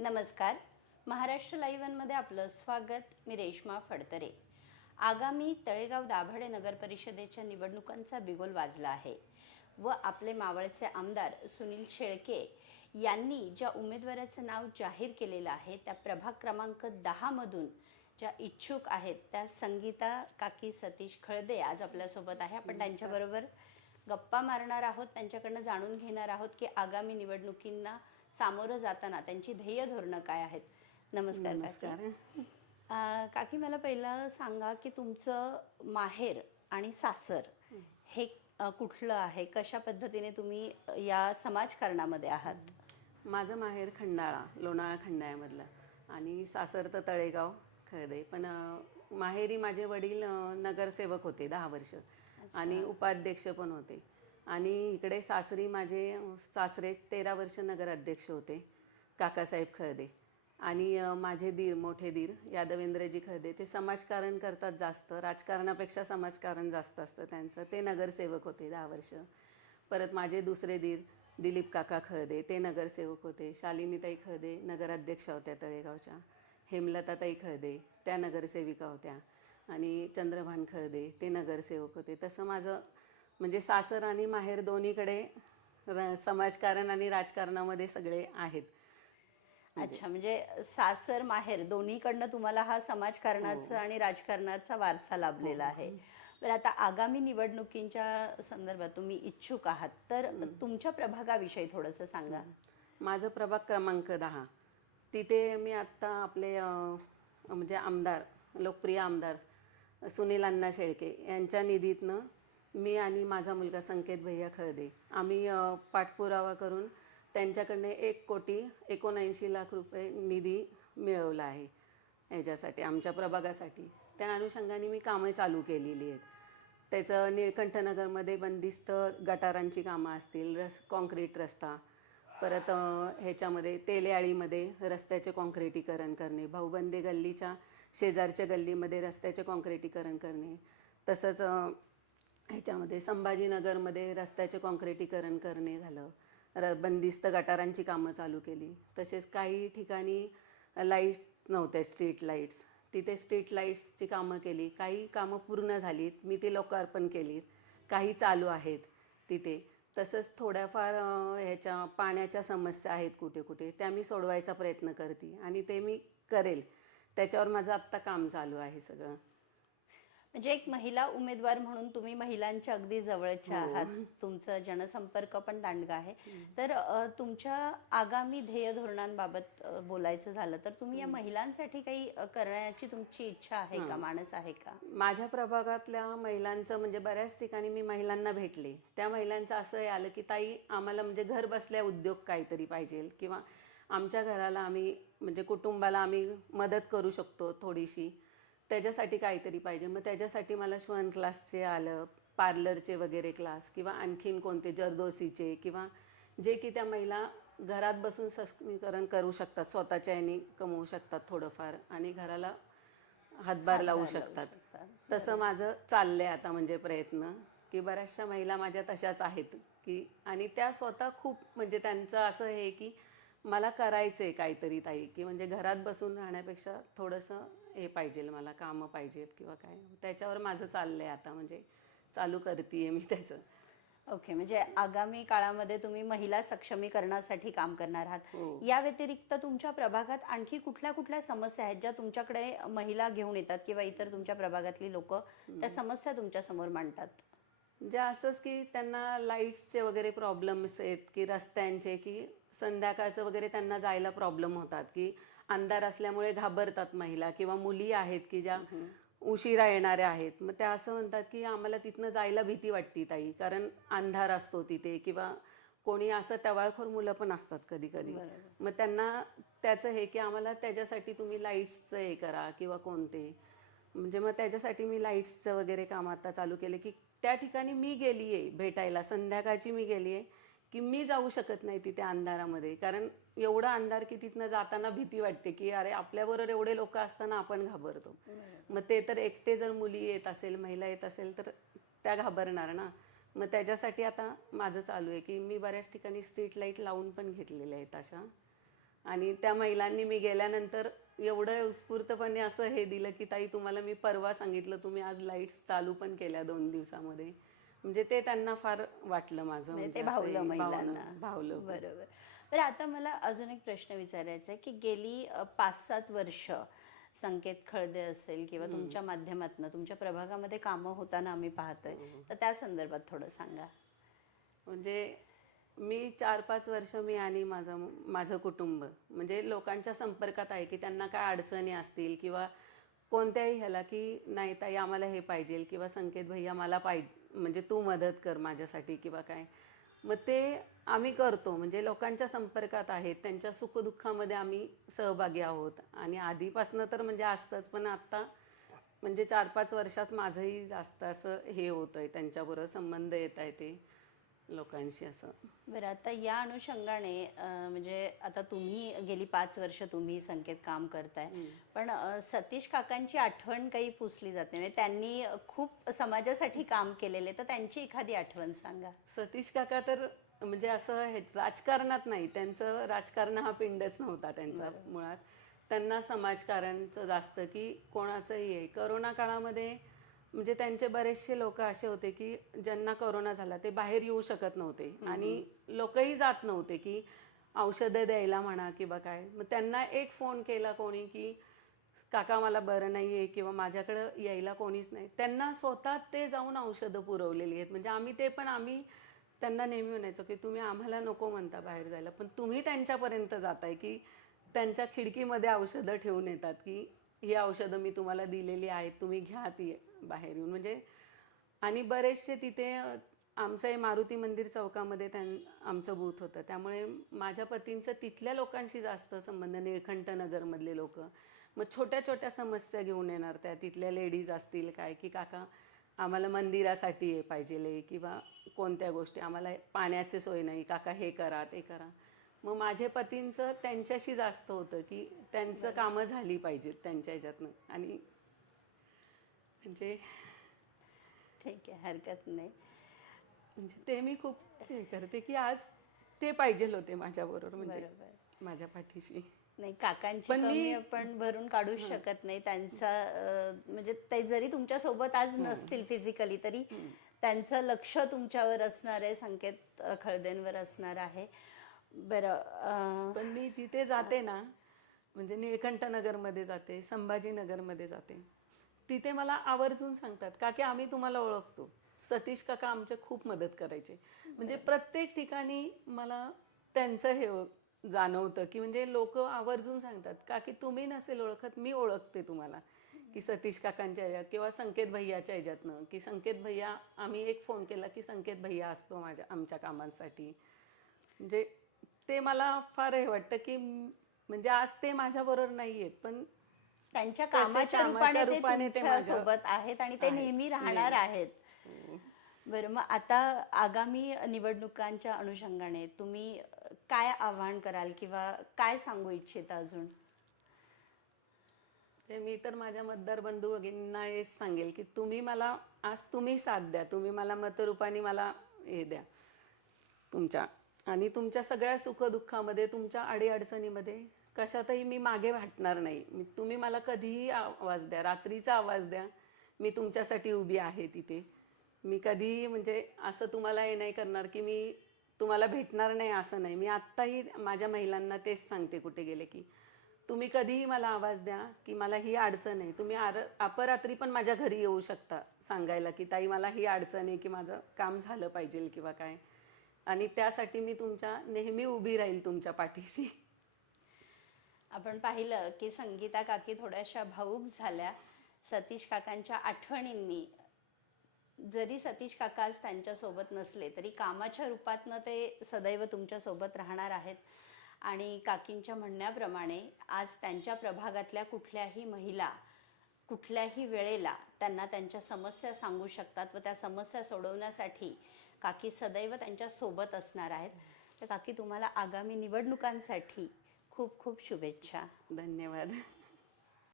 नमस्कार. महाराष्ट्र लाईव्हमध्ये आपलं स्वागत. मी रेश्मा फडतरे. आगामी तळेगाव दाभाडे नगर परिषदेच्या निवडणुकांचा बिगुल वाजला आहे व आपले मावळचे आमदार सुनील शेळके यांनी ज्या उमेदवाराचं नाव जाहीर केलेलं आहे त्या प्रभाग क्रमांक दहामधून ज्या इच्छुक आहेत त्या संगीता काकी सतीश खळदे आज आपल्यासोबत आहे. आपण त्यांच्याबरोबर गप्पा मारणार आहोत. त्यांच्याकडनं जाणून घेणार आहोत की आगामी निवडणुकींना सामोरं जाताना त्यांची ध्येय धोरणं काय आहेत? नमस्कार नमस्कार. काकी. मला पहिलं सांगा की तुमचं माहेर आणि सासर हे कुठलं आहे? कशा पद्धतीने तुम्ही या समाजकारणामध्ये आहात? माझं माहेर खंडाळा लोणाळा खंडाळ्यामधलं. आणि सासर तर तळेगाव खळदे पण माहेरी माझे वडील नगरसेवक होते दहा वर्ष. आणि उपाध्यक्ष पण होते. आणि इकडे सासरी माझे सासरे तेरा वर्ष नगराध्यक्ष होते काकासाहेब खळदे. आणि माझे दीर मोठे दीर यादवेंद्रजी खळदे ते समाजकारण करतात जास्त राजकारणापेक्षा समाजकारण जास्त असतं त्यांचं. ते नगरसेवक होते दहा वर्ष. परत माझे दुसरे दीर दिलीप काका खळदे ते नगरसेवक होते. शालिनीताई खळदे नगराध्यक्षा होत्या तळेगावच्या. हेमलताताई खळदे त्या नगरसेविका होत्या. आणि चंद्रभान खळदे ते नगरसेवक होते. तसं माझं म्हणजे सासर आणि माहेर दोन्हीकडे र समाजकारण आणि राजकारणामध्ये सगळे आहेत. अच्छा म्हणजे सासर माहेर दोन्हीकडनं तुम्हाला हा समाजकारणाचा आणि राजकारणाचा वारसा लाभलेला आहे. बरं आता आगामी निवडणुकींच्या संदर्भात तुम्ही इच्छुक आहात. तर तुमच्या प्रभागाविषयी थोडंसं सांगा. माझं प्रभाग क्रमांक दहा. तिथे मी आत्ता आपले म्हणजे आमदार लोकप्रिय आमदार सुनील अण्णा शेळके यांच्या निधीतनं मी आणि माझा मुलगा संकेत भैया खळदे. आम्ही पाठपुरावा करून त्यांच्याकडनं एक कोटी एकोणऐंशी लाख रुपये निधी मिळवला आहे ह्याच्यासाठी आमच्या प्रभागासाठी. त्या अनुषंगाने मी कामं चालू केलेली आहेत. त्याचं निळकंठनगरमध्ये बंदिस्त गटारांची कामं असतील रस कॉन्क्रीट रस्ता परत ह्याच्यामध्ये तेलेआळीमध्ये रस्त्याचे कॉन्क्रिटीकरण करणे भाऊबंदे गल्लीच्या शेजारच्या गल्लीमध्ये रस्त्याचे कॉन्क्रिटीकरण करणे तसंच ह्याच्यामध्ये संभाजीनगरमध्ये रस्त्याचे काँक्रिटीकरण करणे झालं. र बंदिस्त गटारांची कामं चालू केली. तसेच काही ठिकाणी लाईट्स नव्हत्या स्ट्रीट लाईट्स तिथे स्ट्रीट लाईट्सची कामं केली. काही कामं पूर्ण झालीत. मी ती लोकार्पण केलीत. काही चालू आहेत तिथे. तसंच थोड्याफार ह्याच्या पाण्याच्या समस्या आहेत कुठे कुठे. त्या मी सोडवायचा प्रयत्न करते आणि ते मी करेल. त्याच्यावर माझं आत्ता काम चालू आहे सगळं. म्हणजे एक महिला उमेदवार म्हणून तुम्ही महिलांच्या अगदी जवळच्या आहात. तुमचं जनसंपर्क पण दांडगा आहे. तर तुमच्या आगामी ध्येय धोरणांबाबत बोलायचं झालं तर तुम्ही या महिलांसाठी काही करण्याची तुमची इच्छा आहे का? मानस आहे का? माझ्या प्रभागातल्या महिलांचं म्हणजे बऱ्याच ठिकाणी मी महिलांना भेटले. त्या महिलांचं असं हे आलं की ताई आम्हाला म्हणजे घर बसल्या उद्योग काहीतरी पाहिजे किंवा आमच्या घराला आम्ही म्हणजे कुटुंबाला आम्ही मदत करू शकतो थोडीशी. त्याच्यासाठी काहीतरी पाहिजे. मग त्याच्यासाठी मला श्वन क्लासचे आलं पार्लरचे वगैरे क्लास किंवा आणखीन कोणते जरदोसीचे किंवा जे की त्या महिला घरात बसून सक्षमीकरण करू शकतात स्वतःच्या याने कमवू शकतात थोडंफार आणि घराला हातभार लावू शकतात. तसं माझं चाललंय आता म्हणजे प्रयत्न की बऱ्याचशा महिला माझ्या तशाच आहेत की आणि त्या स्वतः खूप म्हणजे त्यांचं असं हे की मला करायचंय काहीतरी ताई की म्हणजे घरात बसून राहण्यापेक्षा थोडंसं हे पाहिजे मला कामं पाहिजेत किंवा काय. त्याच्यावर माझं चाललंय आता म्हणजे चालू करते मी त्याचं. ओके म्हणजे आगामी काळामध्ये तुम्ही महिला सक्षमीकरणासाठी काम करणार आहात. हो. या व्यतिरिक्त तुमच्या प्रभागात आणखी कुठल्या कुठल्या समस्या आहेत ज्या तुमच्याकडे महिला घेऊन येतात किंवा इतर तुमच्या प्रभागातली लोक त्या समस्या तुमच्यासमोर मांडतात? म्हणजे असंच की त्यांना लाईट्सचे वगैरे प्रॉब्लेम्स आहेत की रस्त्यांचे की संध्याकाळचं वगैरे त्यांना जायला प्रॉब्लेम होतात की अंधार असल्यामुळे घाबरतात महिला किंवा मुली आहेत की ज्या उशिरा येणाऱ्या आहेत. मग त्या असं म्हणतात की आम्हाला तिथनं जायला भीती वाटते ताई कारण अंधार असतो तिथे किंवा कोणी असं टवाळखोर मुलं पण असतात कधी कधी मग त्यांना त्याचं हे की आम्हाला त्याच्यासाठी तुम्ही लाईट्सचं हे करा किंवा कोणते. म्हणजे मग त्याच्यासाठी मी लाईट्सचं वगैरे काम आता चालू केले की त्या ठिकाणी मी गेली आहे भेटायला संध्याकाळची मी गेली आहे की मी जाऊ शकत नाही तिथे अंधारामध्ये. कारण एवढा अंधार की तिथनं जाताना भीती वाटते की अरे आपल्याबरोबर एवढे लोक असताना आपण घाबरतो. मग ते तर एकटे जर मुली येत असेल महिला येत असेल तर त्या घाबरणार ना. मग त्याच्यासाठी आता माझं चालू आहे की मी बऱ्याच ठिकाणी स्ट्रीट लाइट लावून पण घेतलेल्या आहेत अशा. आणि त्या महिलांनी मी गेल्यानंतर एवढं उत्स्फूर्तपणे असं हे दिलं की ताई तुम्हाला मी परवा सांगितलं तुम्ही आज लाईट्स चालू पण केल्या दोन दिवसामध्ये. म्हणजे ते त्यांना फार वाटलं माझं म्हणजे ते म्हणजे भावलं महिलांना. भावलं. बरोबर. बरं आता मला अजून एक प्रश्न विचारायचा आहे की गेली पाच सात वर्ष संकेत खळदे असेल किंवा तुमच्या माध्यमातून तुमच्या प्रभागामध्ये कामं होताना आम्ही पाहतोय तर त्या संदर्भात थोडं सांगा. म्हणजे मी चार पाच वर्ष मी आणि माझं माझं कुटुंब म्हणजे लोकांच्या संपर्कात आहे की त्यांना काय अडचणी असतील किंवा कोणत्याही ह्याला की नाही ताई आम्हाला हे पाहिजे किंवा संकेत भैया मला पाहिजे म्हणजे तू मदत कर माझ्यासाठी किंवा काय. मग ते आम्ही करतो. म्हणजे लोकांच्या संपर्कात आहेत. त्यांच्या सुखदुःखामध्ये आम्ही सहभागी आहोत. आणि आधीपासनं तर म्हणजे असतंच. पण आत्ता म्हणजे चार पाच वर्षात माझंही जास्त असं हे होतं आहे त्यांच्याबरोबर संबंध येत आहे ते लोकांशी असं. बरं आता या अनुषंगाने म्हणजे आता तुम्ही गेली पाच वर्ष तुम्ही संकेत काम करताय पण सतीश काकांची आठवण काही पुसली जाते म्हणजे त्यांनी खूप समाजासाठी काम केलेले तर त्यांची एखादी आठवण सांगा. सतीश काका तर म्हणजे असं हे राजकारणात नाही. त्यांचं राजकारण हा पिंडच नव्हता त्यांचा मुळात. त्यांना समाजकारणचं जास्त की कोणाचंही आहे. करोना काळामध्ये म्हणजे त्यांचे बरेचसे लोक असे होते की ज्यांना करोना झाला ते बाहेर येऊ शकत नव्हते. आणि लोकही जात नव्हते की औषधं द्यायला म्हणा किंवा काय. मग त्यांना एक फोन केला कोणी की काका मला बरं नाही आहे किंवा माझ्याकडं यायला कोणीच नाही. त्यांना स्वतः ते जाऊन औषधं पुरवलेली आहेत. म्हणजे आम्ही ते पण आम्ही त्यांना नेहमी म्हणायचो की तुम्ही आम्हाला नको म्हणता बाहेर जायला. पण तुम्ही त्यांच्यापर्यंत जाताय की त्यांच्या खिडकीमध्ये औषधं ठेवून येतात की ही औषधं मी तुम्हाला दिलेली आहेत तुम्ही घ्या ती बाहेर येऊन. म्हणजे आणि बरेचसे तिथे आमचं हे मारुती मंदिर चौकामध्ये त्यां आमचं बूथ होतं. त्यामुळे माझ्या पतींचं तिथल्या लोकांशी जास्त संबंध निळखंठ नगरमधले लोक. मग छोट्या छोट्या समस्या घेऊन येणार त्या तिथल्या लेडीज असतील काय की काका आम्हाला मंदिरासाठी हे पाहिजे किंवा कोणत्या गोष्टी आम्हाला पाण्याची सोय नाही काका हे करा ते करा. मग माझे पतींचं त्यांच्याशी जास्त होतं की त्यांचं कामं झाली पाहिजेत त्यांच्या ह्याच्यातनं. आणि म्हणजे ठीक आहे हरकत नाही. म्हणजे ते मी खूप हे करते की आज ते पाहिजे होते माझ्याबरोबर म्हणजे बरोबर. माझ्या पाठीशी. नाही काकांची पण कमी मी- आपण भरून काढू शकत नाही. त्यांचा अं, म्हणजे ते जरी तुमच्यासोबत आज नसतील फिजिकली तरी त्यांचं लक्ष तुमच्यावर असणार आहे संकेत अं, खळदेंवर असणार आहे. बरं पण मी जिथे जाते ना म्हणजे निळकंठ नगरमध्ये जाते संभाजीनगरमध्ये जाते तिथे मला आवर्जून सांगतात का की आम्ही तुम्हाला ओळखतो. सतीश काका आमचे खूप मदत करायचे. म्हणजे प्रत्येक ठिकाणी मला त्यांचं हे हो- जाणवतं की म्हणजे लोक आवर्जून सांगतात का की तुम्ही नसेल ओळखत मी ओळखते तुम्हाला. की सतीश काकांच्या ह्याच्यात किंवा संकेत भैयाच्या ह्याच्यातनं की संकेत भैया आम्ही एक फोन केला की संकेत भैया असतो माझ्या आमच्या कामांसाठी. म्हणजे ते मला फार हे वाटतं की म्हणजे आज ते माझ्याबरोबर नाही आहेत पण त्यांच्या कामाच्या कामाच्या रूपाने रूपाने ते माझ्या- सोबत आहेत आणि ते आहेत. नेहमी राहणार आहेत. बरं मग आता आगामी निवडणुकांच्या अनुषंगाने तुम्ही अं, काय आव्हान कराल किंवा काय सांगू इच्छिता अजून? ते मी तर माझ्या मतदार बंधू भगिनींना हेच सांगेल की तुम्ही मला आज तुम्ही साथ द्या तुम्ही मला मतरूपाने मला हे द्या तुमच्या आणि तुमच्या सगळ्या सुखदुःखामध्ये तुमच्या अडीअडचणीमध्ये कशातही मी मागे हटणार नाही. तुम्ही मला कधीही आवाज द्या रात्रीचा आवाज द्या. मी तुमच्यासाठी उभी आहे तिथे. मी कधीही म्हणजे असं तुम्हाला हे नाही करणार की मी तुम्हाला भेटणार नाही असं नाही. मी आत्ताही माझ्या महिलांना तेच सांगते कुठे गेले की तुम्ही कधीही मला आवाज द्या की मला ही अडचण आहे. तुम्ही आर अपरात्री पण माझ्या घरी येऊ शकता सांगायला की ताई मला ही अडचण आहे की माझं काम झालं पाहिजे किंवा काय. आणि त्यासाठी मी तुमच्या नेहमी उभी राहील तुमच्या पाठीशी. आपण पाहिलं की संगीता काकी थोड्याशा भाऊक झाल्या. सतीश काकांच्या आठवणींनी जरी सतीश काका आज त्यांच्यासोबत नसले तरी कामाच्या रूपातनं ते सदैव तुमच्यासोबत राहणार आहेत. आणि काकींच्या म्हणण्याप्रमाणे आज त्यांच्या प्रभागातल्या कुठल्याही महिला कुठल्याही वेळेला त्यांना त्यांच्या समस्या सांगू शकतात व त्या समस्या सोडवण्यासाठी काकी सदैव त्यांच्यासोबत असणार आहेत. तर काकी तुम्हाला आगामी निवडणुकांसाठी खूप खूप शुभेच्छा. धन्यवाद.